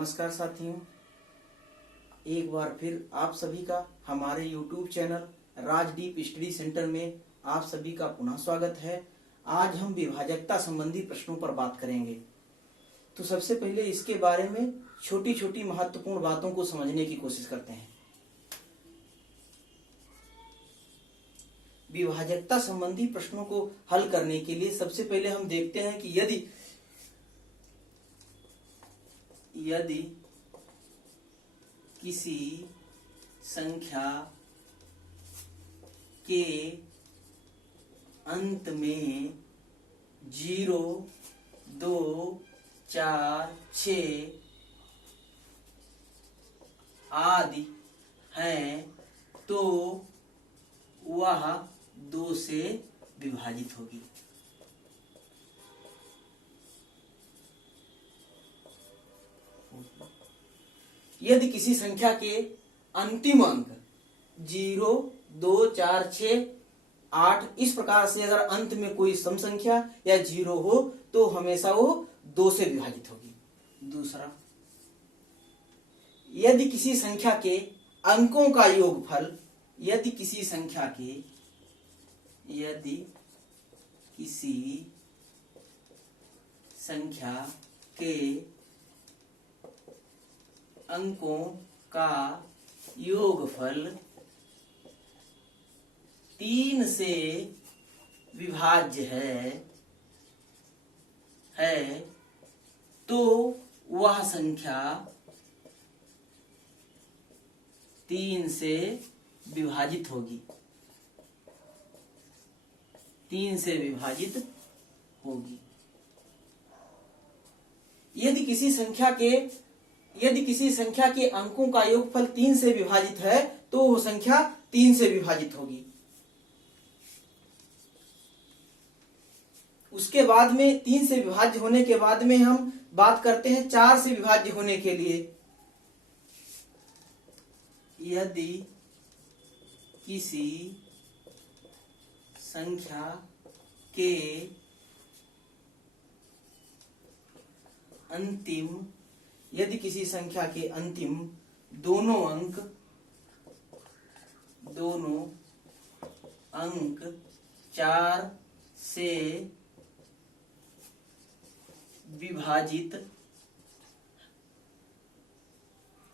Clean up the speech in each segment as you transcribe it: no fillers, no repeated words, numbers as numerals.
नमस्कार साथियों, एक बार फिर आप सभी का हमारे YouTube channel Rajdeep study centre में आप सभी का पुनः स्वागत है। आज हम विभाजकता संबंधी प्रश्नों पर बात करेंगे। तो सबसे पहले इसके बारे में छोटी छोटी महत्वपूर्ण बातों को समझने की कोशिश करते हैं। विभाजकता संबंधी प्रश्नों को हल करने के लिए सबसे पहले हम देखते हैं कि यदि किसी संख्या के अंत में 0, 2, 4, 6 आदि हैं तो वह 2 से विभाजित होगी। यदि किसी संख्या के अंतिम अंक 0, 2, 4, 6, 8 इस प्रकार से अगर अंत में कोई सम संख्या या 0 हो तो हमेशा वो 2 से विभाजित होगी। दूसरा, यदि किसी संख्या के अंकों का योगफल यदि किसी संख्या के अंकों का योगफल 3 से विभाज्य है तो वह संख्या 3 से विभाजित होगी। 3 से विभाजित होगी। यदि किसी संख्या के अंकों का योगफल 3 से विभाजित है तो वो संख्या 3 से विभाजित होगी। उसके बाद में 3 से विभाज्य होने के बाद में हम बात करते हैं 4 से विभाज्य होने के लिए। यदि किसी संख्या के अंतिम दोनों अंक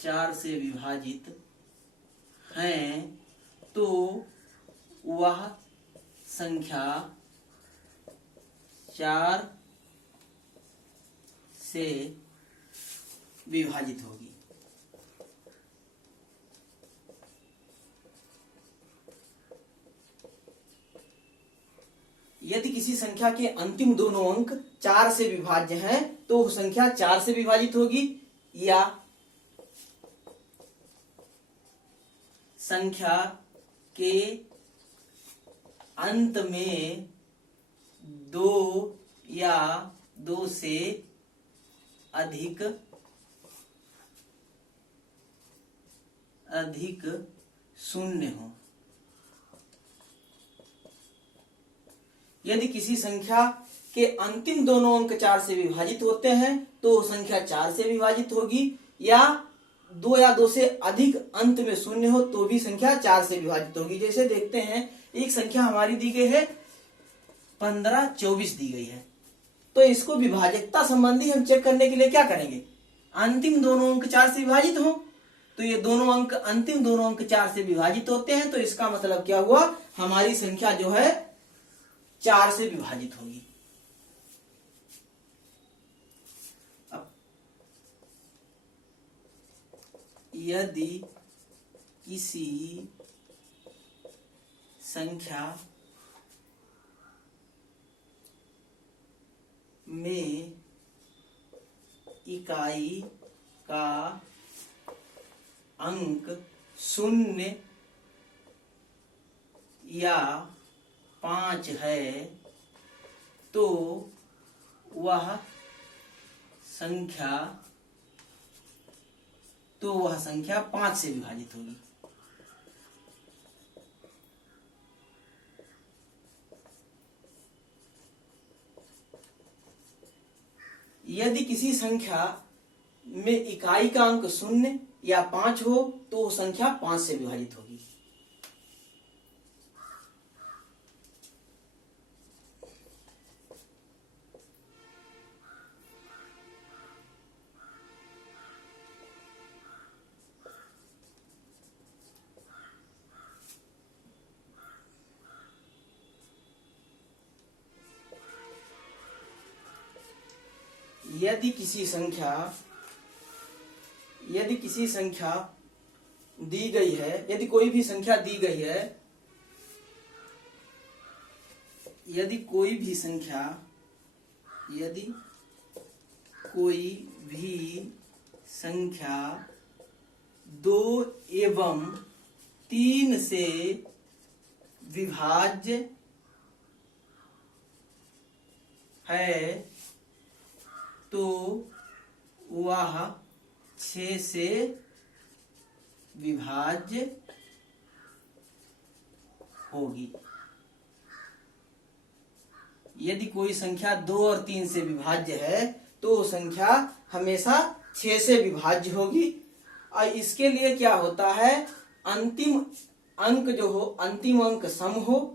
4 से विभाजित हैं तो वह संख्या 4 से विभाजित होगी। यदि किसी संख्या के अंतिम दोनों अंक 4 से विभाज्य हैं तो वह संख्या 4 से विभाजित होगी, या संख्या के अंत में 2 या 2 से अधिक शून्य हो। यदि किसी संख्या के अंतिम दोनों अंक 4 से विभाजित होते हैं तो संख्या 4 से विभाजित होगी, या 2 या 2 से अधिक अंत में शून्य हो तो भी संख्या 4 से विभाजित होगी। जैसे देखते हैं, एक संख्या हमारी दी गई है 15, 24 दी गई है, तो इसको विभाजकता संबंधी हम चेक करने के लिए क्या करेंगे? अंतिम दोनों अंक 4 से विभाजित हो तो ये अंतिम दोनों अंक 4 से विभाजित होते हैं, तो इसका मतलब क्या हुआ? हमारी संख्या जो है 4 से विभाजित होगी। अब यदि किसी संख्या में इकाई का अंक 0 या 5 है तो वह संख्या 5 से विभाजित होगी। यदि किसी संख्या में इकाई का अंक 0 या 5 हो तो वो संख्या 5 से विभाजित होगी। यदि किसी संख्या दी गई है, यदि कोई भी संख्या दी गई है, यदि कोई भी संख्या 2 एवं 3 से विभाज्य है तो वह 6 से विभाज्य होगी। यदि कोई संख्या 2 और 3 से विभाज्य है तो संख्या हमेशा 6 से विभाज्य होगी। और इसके लिए क्या होता है, अंतिम अंक जो हो, अंतिम अंक सम हो।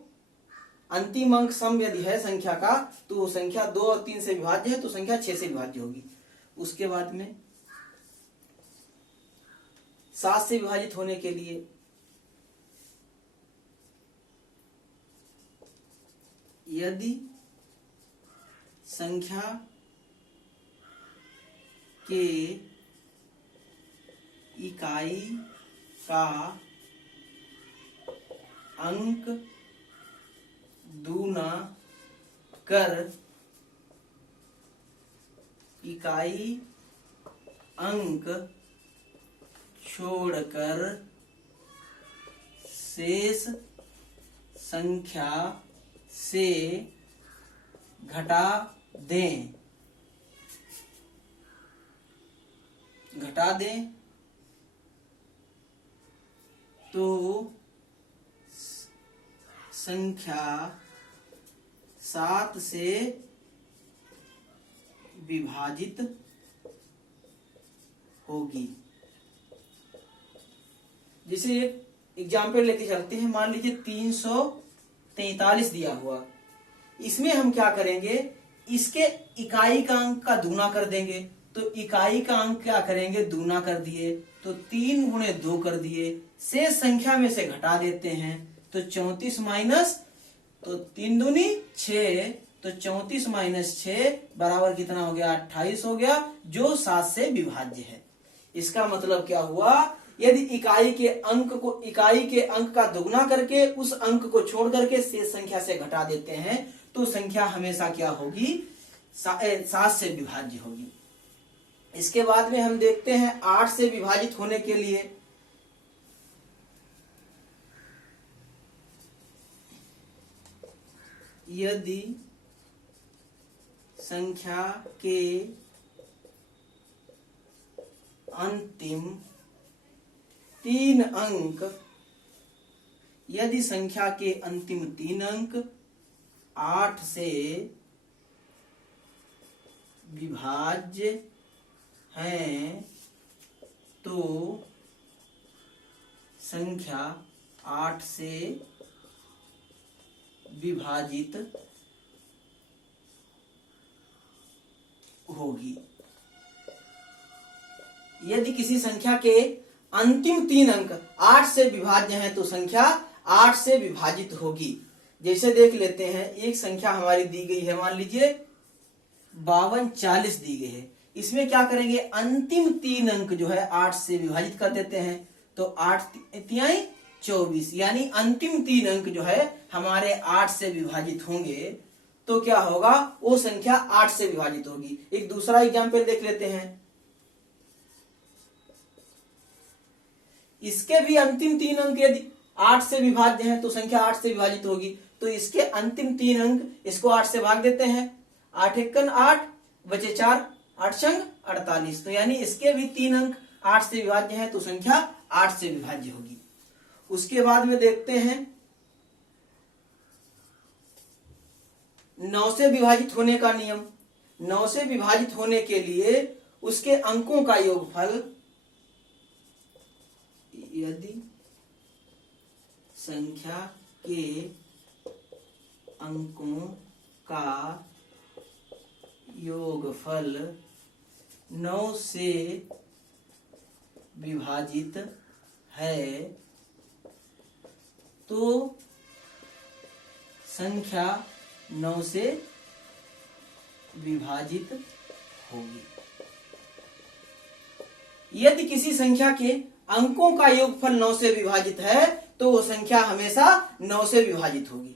अंतिम अंक सम यदि है संख्या का तो वो संख्या 2 और 3 से विभाज्य है तो संख्या 6 से विभाज्य होगी। उसके बाद में 7 से विभाजित होने के लिए यदि संख्या के इकाई का अंक दूना कर इकाई अंक छोड़कर शेष संख्या से घटा दें तो संख्या 7 से विभाजित होगी। जैसे एक एग्जाम्पल लेके चलते हैं, मान लीजिए 343 दिया हुआ। इसमें हम क्या करेंगे, इसके इकाई का अंक का दूना कर देंगे। तो इकाई का अंक क्या करेंगे, दूना कर दिए तो 3 गुणे 2 कर दिए, शेष संख्या में से घटा देते हैं तो 34 माइनस, तो 3 दूनी 6, तो 34 माइनस 6 बराबर कितना हो गया, 28 हो गया, जो 7 से विभाज्य है। इसका मतलब क्या हुआ, यदि इकाई के अंक का दुगना करके उस अंक को छोड़ करके शेष संख्या से घटा देते हैं तो संख्या हमेशा क्या होगी, 7 से विभाज्य होगी। इसके बाद में हम देखते हैं 8 से विभाजित होने के लिए यदि संख्या के अंतिम 3 अंक, यदि संख्या के अंतिम 3 अंक 8 से विभाज्य हैं तो संख्या 8 से विभाजित होगी। यदि किसी संख्या के अंतिम 3 अंक 8 से विभाज्य हैं तो संख्या 8 से विभाजित होगी। जैसे देख लेते हैं, एक संख्या हमारी दी गई है, मान लीजिए 5240 दी गई है। इसमें क्या करेंगे, अंतिम 3 अंक जो है 8 से विभाजित कर देते हैं तो 8 तिहाई 24, यानी अंतिम 3 अंक जो है हमारे 8 से विभाजित होंगे तो क्या होगा, वो संख्या 8 से विभाजित होगी। एक दूसरा एग्जाम्पल देख लेते हैं, इसके भी अंतिम 3 अंक यदि 8 से विभाज्य हैं तो संख्या 8 से विभाजित होगी। तो इसके अंतिम 3 अंक, इसको 8 से भाग देते हैं, 8 एकन 8 बचे 4, 8 संग 48, तो यानी इसके भी 3 अंक 8 से विभाज्य हैं तो संख्या 8 से विभाज्य होगी। उसके बाद में देखते हैं 9 से विभाजित होने का नियम। 9 से विभाजित होने के लिए उसके अंकों का योगफल, यदि संख्या के अंकों का योगफल 9 से विभाजित है तो संख्या 9 से विभाजित होगी। यदि किसी संख्या के अंकों का योगफल 9 से विभाजित है तो वो संख्या हमेशा 9 से विभाजित होगी।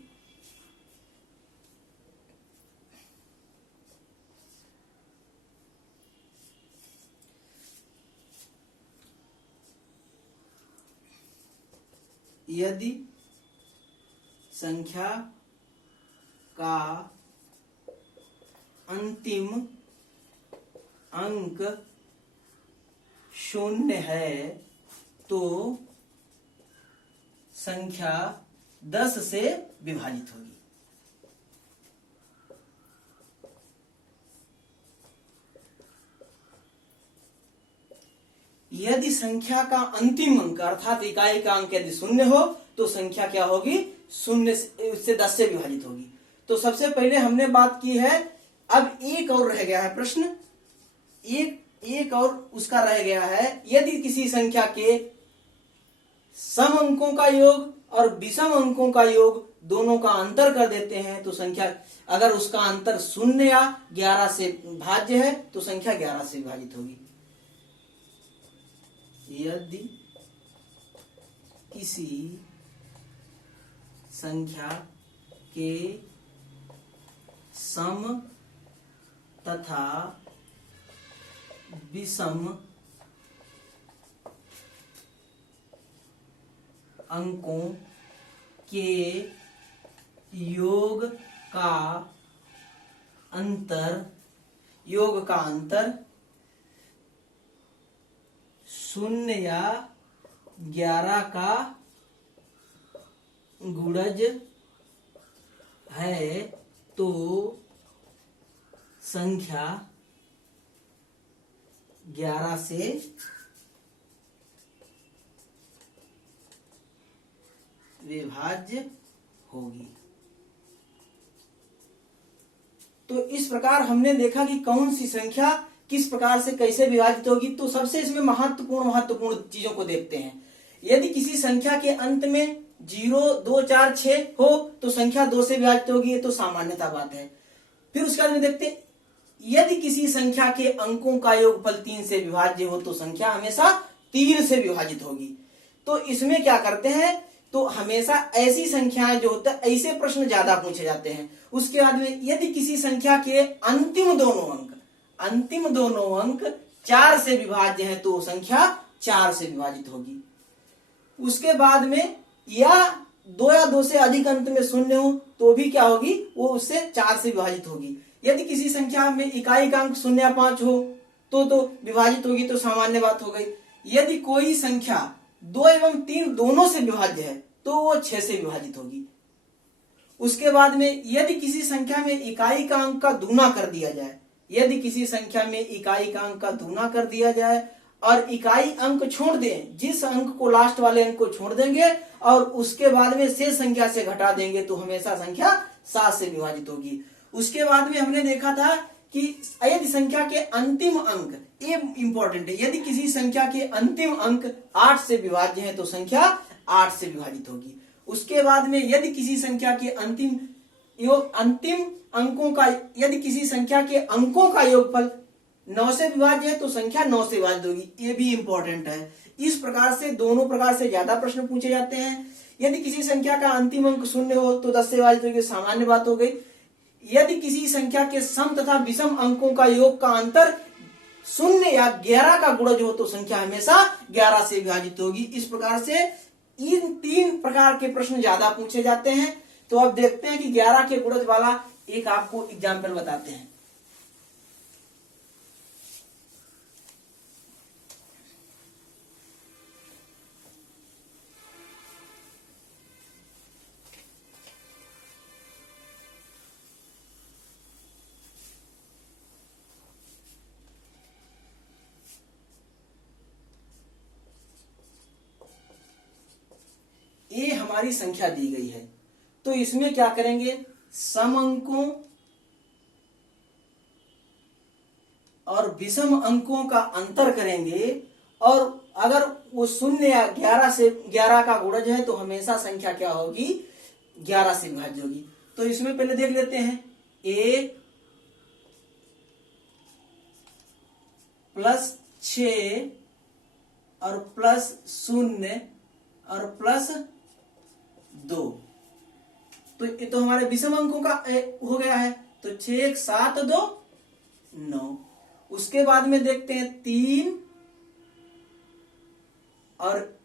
यदि संख्या का अंतिम अंक 0 है तो संख्या 10 से विभाजित होगी। यदि संख्या का अंतिम अंक अर्थात इकाई का अंक यदि 0 हो तो संख्या क्या होगी, 0 से 10 से विभाजित होगी। तो सबसे पहले हमने बात की है। अब एक और रह गया है प्रश्न, एक और उसका रह गया है। यदि किसी संख्या के सम अंकों का योग और विषम अंकों का योग दोनों का अंतर कर देते हैं तो संख्या, अगर उसका अंतर 0 या 11 से भाज्य है तो संख्या 11 से विभाजित होगी। यदि किसी संख्या के सम तथा विषम अंकों के योग का अंतर 0 या 11 का गुणज है तो संख्या 11 से विभाज्य होगी। तो इस प्रकार हमने देखा कि कौन सी संख्या किस प्रकार से कैसे विभाजित होगी। तो सबसे इसमें महत्वपूर्ण चीजों को देखते हैं। यदि किसी संख्या के अंत में 0, 2, 4, 6 हो तो संख्या 2 से विभाजित होगी, ये तो सामान्यता बात है। फिर उसके बाद में देखते हैं, यदि किसी संख्या के अंकों का योगफल 3 से विभाज्य हो तो संख्या हमेशा 3 से विभाजित होगी। तो इसमें क्या करते हैं, तो हमेशा ऐसी संख्याएं जो होता है ऐसे प्रश्न ज्यादा पूछे जाते हैं। उसके बाद में यदि किसी संख्या के अंतिम दोनों अंक 4 से विभाज्य है तो संख्या 4 से विभाजित होगी। उसके बाद में या 2 या 2 से अधिक अंत में 0 हो तो भी क्या होगी, वो उससे 4 से विभाजित होगी। यदि किसी संख्या में इकाई का अंक 0 या 5 हो तो विभाजित होगी, तो सामान्य बात हो गई। यदि कोई संख्या 2 एवं 3 दोनों से विभाज्य है तो वो 6 से विभाजित होगी। उसके बाद में यदि किसी संख्या में इकाई का अंक का दूना कर दिया जाए, और इकाई अंक छोड़ दें, जिस अंक को लास्ट वाले अंक को छोड़ देंगे और उसके बाद में शेष संख्या से घटा देंगे तो हमेशा संख्या 7 से विभाजित होगी। उसके बाद में हमने देखा था कि यदि संख्या के अंतिम अंक, ये इंपॉर्टेंट है, यदि किसी संख्या के अंतिम अंक 8 से विभाज्य है तो संख्या 8 से विभाजित होगी। उसके बाद में यदि किसी संख्या के अंतिम अंकों का, यदि किसी संख्या के अंकों का योगफल 9 से विभाज्य है तो संख्या 9 से विभाजित होगी। ये भी इंपॉर्टेंट है। इस प्रकार से दोनों प्रकार से ज्यादा प्रश्न पूछे जाते हैं। यदि किसी संख्या का अंतिम अंक 0 हो तो 10 से विभाजित होगी, सामान्य बात हो गई। यदि किसी संख्या के सम तथा विषम अंकों का योग का अंतर 0 या 11 का गुणज हो तो संख्या हमेशा 11 से विभाजित होगी। इस प्रकार से इन 3 प्रकार के प्रश्न ज्यादा पूछे जाते हैं। तो अब देखते हैं कि 11 के गुणज वाला एक आपको एग्जाम्पल बताते हैं। हमारी संख्या दी गई है, तो इसमें क्या करेंगे, सम अंकों और विषम अंकों का अंतर करेंगे, और अगर वो 0 या 11 का गुणज है तो हमेशा संख्या क्या होगी, 11 से विभाज्य होगी। तो इसमें पहले देख लेते हैं, 1 प्लस 6 और प्लस 0 और प्लस 2, तो ये तो हमारे विषम अंकों का हो गया है। तो 6 1 7 2 9। उसके बाद में देखते हैं 3, और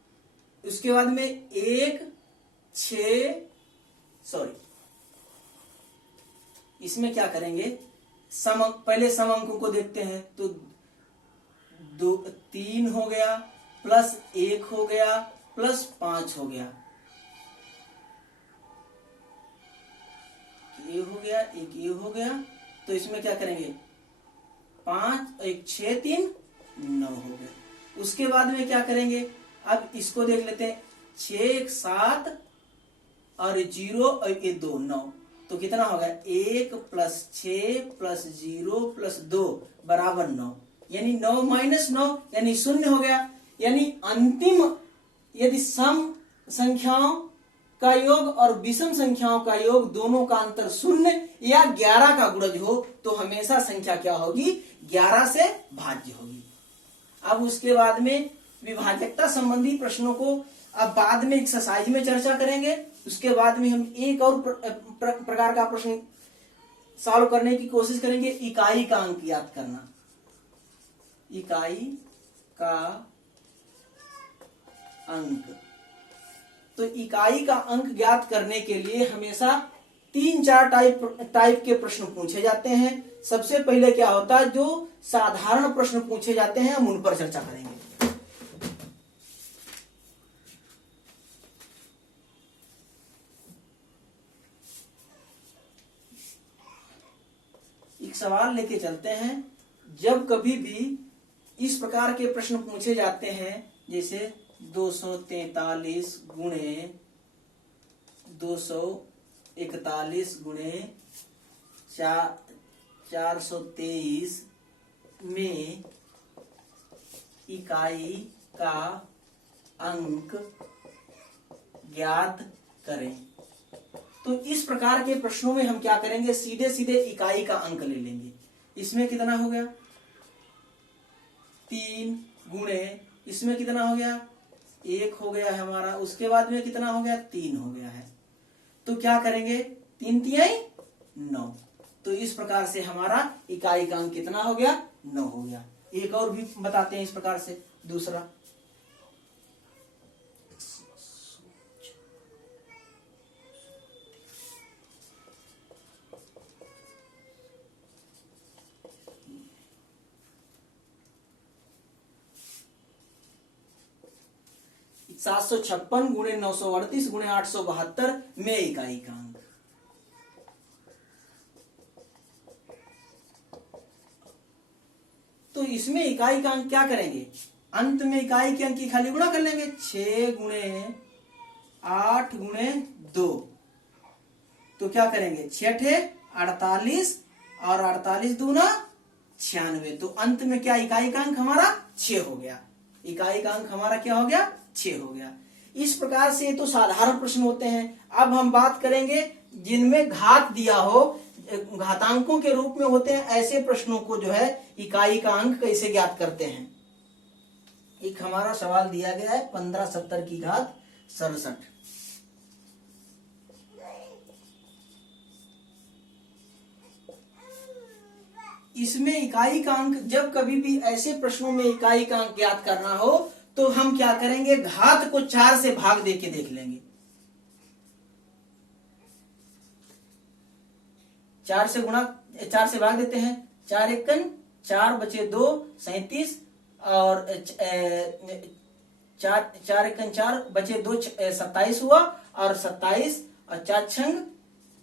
उसके बाद में 1 6, सॉरी इसमें क्या करेंगे, पहले सम अंकों को देखते हैं। तो 3 हो गया, प्लस 1 हो गया, प्लस 5 हो गया, ये हो गया, एक ये हो गया। तो इसमें क्या करेंगे, 5 1 6 3 9 हो गया। उसके बाद में क्या करेंगे, अब इसको देख लेते हैं, 6 1 7 और 0 और ये 2 9, तो कितना हो गया, 1 प्लस 6 प्लस 0 प्लस 2 बराबर 9, यानी 9 माइनस 9 यानी 0 हो गया। यानी अंतिम यदि सम संख्याओं का योग और विषम संख्याओं का योग दोनों का अंतर 0 या 11 का गुणज हो तो हमेशा संख्या क्या होगी, 11 से भाज्य होगी। अब उसके बाद में विभाजकता संबंधी प्रश्नों को अब बाद में एक्सरसाइज में चर्चा करेंगे। उसके बाद में हम एक और प्रकार का प्रश्न सॉल्व करने की कोशिश करेंगे, इकाई का अंक याद करना। इकाई का अंक, तो इकाई का अंक ज्ञात करने के लिए हमेशा 3-4 टाइप के प्रश्न पूछे जाते हैं। सबसे पहले क्या होता है, जो साधारण प्रश्न पूछे जाते हैं हम उन पर चर्चा करेंगे। एक सवाल लेके चलते हैं। जब कभी भी इस प्रकार के प्रश्न पूछे जाते हैं, जैसे 243 गुणे 241 गुणे 423 में इकाई का अंक ज्ञात करें, तो इस प्रकार के प्रश्नों में हम क्या करेंगे, सीधे सीधे इकाई का अंक ले लेंगे। इसमें कितना हो गया, 3 गुणे इसमें कितना हो गया, 1 हो गया है हमारा। उसके बाद में कितना हो गया, 3 हो गया है। तो क्या करेंगे, 3 तिहाई 9। तो इस प्रकार से हमारा इकाई का अंक कितना हो गया, 9 हो गया। एक और भी बताते हैं इस प्रकार से, दूसरा। सात 756 गुणे 938 गुणे 872 में इकाई का अंक। तो इसमें इकाई का अंक क्या करेंगे, अंत में इकाई के अंक की खाली गुणा कर लेंगे। 6 गुणे 8 गुणे 2, तो क्या करेंगे, 6 48 और 48 दूना 96। तो अंत में क्या, इकाई का अंक हमारा 6 हो गया। इकाई का अंक हमारा क्या हो गया, 6 हो गया। इस प्रकार से तो साधारण प्रश्न होते हैं। अब हम बात करेंगे जिनमें घात दिया हो, घातांकों के रूप में होते हैं, ऐसे प्रश्नों को जो है इकाई का अंक कैसे ज्ञात करते हैं। एक हमारा सवाल दिया गया है 1570 की घात 67। इसमें इकाई का अंक, जब कभी भी ऐसे प्रश्नों में इकाई का अंक ज्ञात करना हो तो हम क्या करेंगे, घात को 4 से भाग देके देख लेंगे। 4 से भाग देते हैं। 4 एकन 4 बचे 2 37 और 4 एकन 4 बचे 2 27 हुआ, और 27 और 4 छंग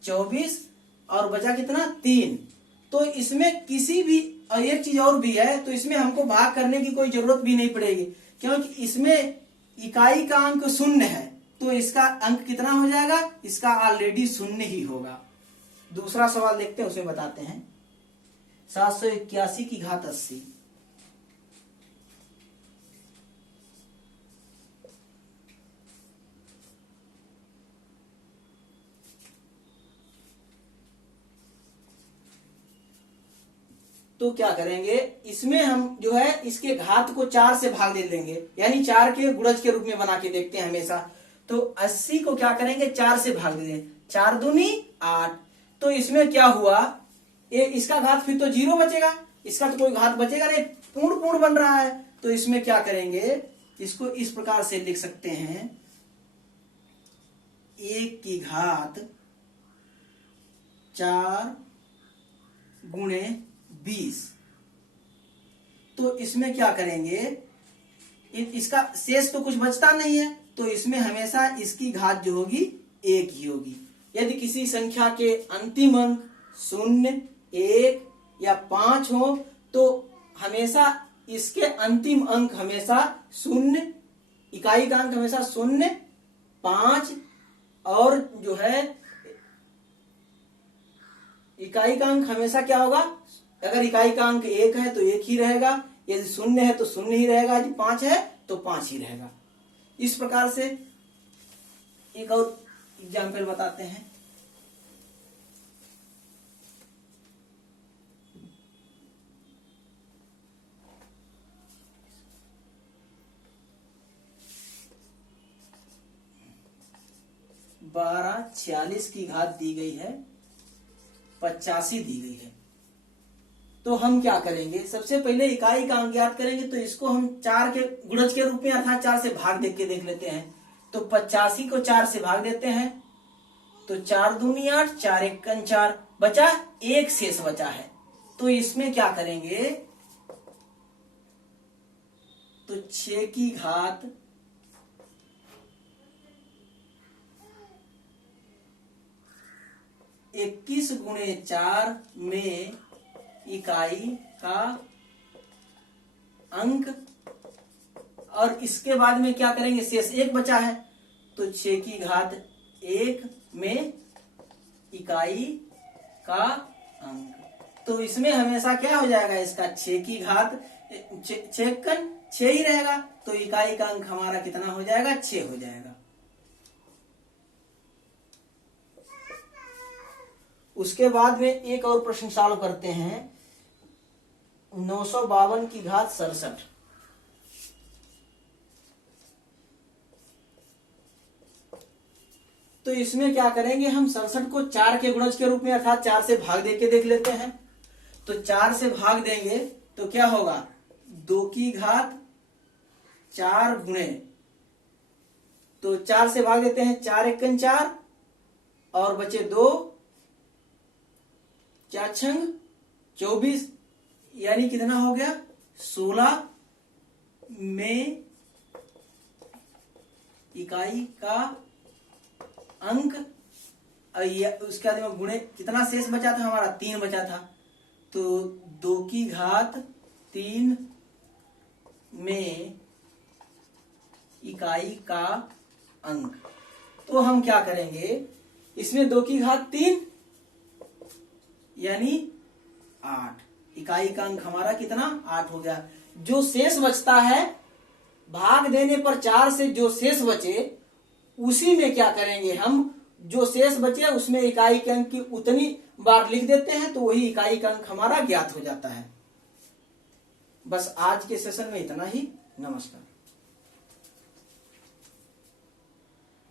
24 और बचा कितना 3। तो इसमें किसी भी, और एक चीज और भी है, तो इसमें हमको भाग करने की कोई जरूरत भी नहीं पड़ेगी, क्योंकि इसमें इकाई का अंक 0 है। तो इसका अंक कितना हो जाएगा, इसका ऑलरेडी शून्य ही होगा। दूसरा सवाल देखते हैं, उसमें बताते हैं 781 की घात 80। तो क्या करेंगे, इसमें हम जो है इसके घात को 4 से भाग दे देंगे, यानी 4 के गुणज के रूप में बना के देखते हैं हमेशा। तो 80 को क्या करेंगे, 4 से भाग दे दें, 4 दूनी 8। तो इसमें क्या हुआ, ये इसका घात फिर तो 0 बचेगा, इसका तो कोई घात बचेगा नहीं, पूर्ण पूर्ण बन रहा है। तो इसमें क्या करेंगे, इसको इस प्रकार से लिख सकते हैं 1 की घात 4 गुणे 20। तो इसमें क्या करेंगे, इसका शेष तो कुछ बचता नहीं है, तो इसमें हमेशा इसकी घात जो होगी 1 ही होगी। यदि किसी संख्या के अंतिम अंक 0, 1 या 5 हो तो हमेशा इसके अंतिम अंक हमेशा 0, इकाई का अंक हमेशा 0, 5 और जो है इकाई का अंक हमेशा क्या होगा, अगर इकाई का अंक 1 है तो 1 ही रहेगा, यदि 0 है तो 0 ही रहेगा, यदि 5 है तो 5 ही रहेगा। इस प्रकार से एक और एग्जाम्पल बताते हैं। बारह 46 की घात दी गई है, 85 दी गई है। तो हम क्या करेंगे, सबसे पहले इकाई का अंक ज्ञात करेंगे। तो इसको हम 4 के गुणज के रूप में अर्थात 4 से भाग देख के देख लेते हैं। तो 85 को 4 से भाग देते हैं, तो 4 दूनी 8, 4 एकन 4, बचा 1 शेष बचा है। तो इसमें क्या करेंगे, तो 6 की घात 21 गुणे 4 में इकाई का अंक, और इसके बाद में क्या करेंगे, शेष 1 बचा है, तो 6 की घात 1 में इकाई का अंक। तो इसमें हमेशा क्या हो जाएगा, इसका 6 की घात 6 ही रहेगा, तो इकाई का अंक हमारा कितना हो जाएगा, 6 हो जाएगा। उसके बाद में एक और प्रश्न सॉल्व करते हैं, 952 की घात 67। तो इसमें क्या करेंगे, हम 67 को 4 के गुणज के रूप में अर्थात 4 से भाग दे के देख लेते हैं। तो 4 से भाग देंगे तो क्या होगा, 2 की घात 4 गुणे, तो 4 से भाग देते हैं, 4 एकन 4 और बचे 2, 4 छंग 24, यानी कितना हो गया, 16 में इकाई का अंक। उसके बाद में गुणे कितना शेष बचा था हमारा, 3 बचा था, तो 2 की घात 3 में इकाई का अंक। तो हम क्या करेंगे, इसमें 2 की घात 3 यानी 8, इकाई का अंक हमारा कितना, 8 हो गया। जो शेष बचता है, भाग देने पर 4 से जो शेष बचे उसी में क्या करेंगे, हम जो शेष बचे उसमें इकाई के अंक की उतनी बार लिख देते हैं, तो वही इकाई का अंक हमारा ज्ञात हो जाता है। बस आज के सेशन में इतना ही। नमस्कार।